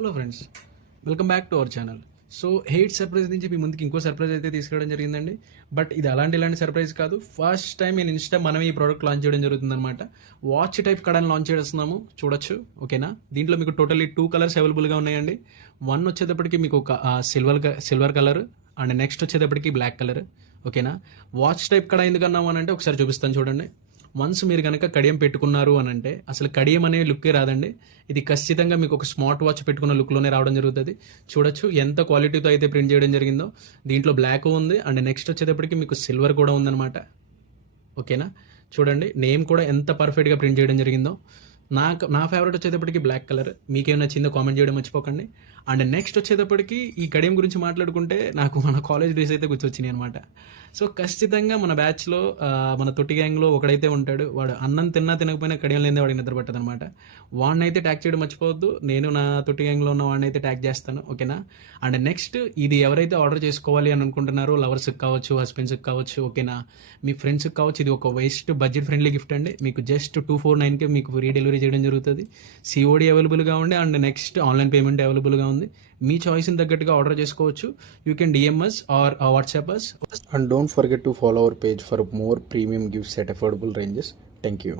Hello friends, welcome back to our channel. So హెయిట్ surprise నుంచి మీ ముందుకి ఇంకో సర్ప్రైజ్ అయితే తీసుకురావడం జరిగిందండి. బట్ ఇది ఇలాంటి సర్ప్రైజ్ కాదు. ఫస్ట్ టైం నేను ఇన్స్టా మనం ఈ ప్రోడక్ట్ లాంచ్ చేయడం జరుగుతుంది అనమాట. వాచ్ టైప్ కడాన్ని లాంచ్ చేస్తున్నాము, చూడొచ్చు. ఓకేనా, దీంట్లో మీకు టోటల్లీ 2 కలర్స్ అవైలబుల్గా ఉన్నాయండి. వన్ వచ్చేటప్పటికి మీకు ఒక సిల్వర్ కలర్ అండ్ నెక్స్ట్ వచ్చేటప్పటికి బ్లాక్ కలర్. ఓకేనా, వాచ్ టైప్ కడ ఎందుకన్నాము అని అంటే ఒకసారి చూపిస్తాను చూడండి. వన్స్ మీరు కనుక కడియం పెట్టుకున్నారు అని అంటే అసలు కడియం అనే లుక్కే రాదండి. ఇది ఖచ్చితంగా మీకు ఒక స్మార్ట్ వాచ్ పెట్టుకున్న లుక్లోనే రావడం జరుగుతుంది. చూడొచ్చు ఎంత క్వాలిటీతో అయితే ప్రింట్ చేయడం జరిగిందో. దీంట్లో బ్లాక్ ఉంది అండ్ నెక్స్ట్ వచ్చేటప్పటికి మీకు సిల్వర్ కూడా ఉందన్నమాట. ఓకేనా, చూడండి నేమ్ కూడా ఎంత పర్ఫెక్ట్గా ప్రింట్ చేయడం జరిగిందో. నా ఫేవరెట్ వచ్చేటప్పటికి బ్లాక్ కలర్. మీకేం నచ్చిందో కామెంట్ చేయడం మర్చిపోకండి. అండ్ నెక్స్ట్ వచ్చేటప్పటికి ఈ కడియం గురించి మాట్లాడుకుంటే నాకు మన కాలేజ్ డేస్ అయితే గుర్తొచ్చినాయి అనమాట. సో ఖచ్చితంగా మన బ్యాచ్లో మన తొట్టి గ్యాంగ్లో ఒకడైతే ఉంటాడు, వాడు అన్నం తినకపోయినా కడియం లేదే వాడికి నిద్ర పట్టదు అనమాట. వాడిని అయితే ట్యాగ్ చేయడం మర్చిపోవద్దు. నేను నా తొట్టి గ్యాంగ్లో ఉన్న వాడిని అయితే ట్యాగ్ చేస్తాను. ఓకేనా, అండ్ నెక్స్ట్ ఇది ఎవరైతే ఆర్డర్ చేసుకోవాలి అని అనుకుంటున్నారో, లవర్స్కి కావచ్చు, హస్బెండ్స్కి కావచ్చు, ఓకేనా, మీ ఫ్రెండ్స్కి కావచ్చు, ఇది ఒక వేస్ట్ బడ్జెట్ ఫ్రెండ్లీ గిఫ్ట్ అండి. మీకు జస్ట్ 249కే మీకు ఫ్రీ డెలివరీ చేయడం జరుగుతుంది. సిఓడి అవైలబుల్గా ఉంది అండ్ నెక్స్ట్ ఆన్లైన్ పేమెంట్ అవైలబుల్గా ఉంది. మీ చాయిస్ని తగ్గట్టుగా ఆర్డర్ చేసుకోవచ్చు. You can DM us or WhatsApp us. And don't forget to follow our page for more premium gifts at affordable ranges. Thank you.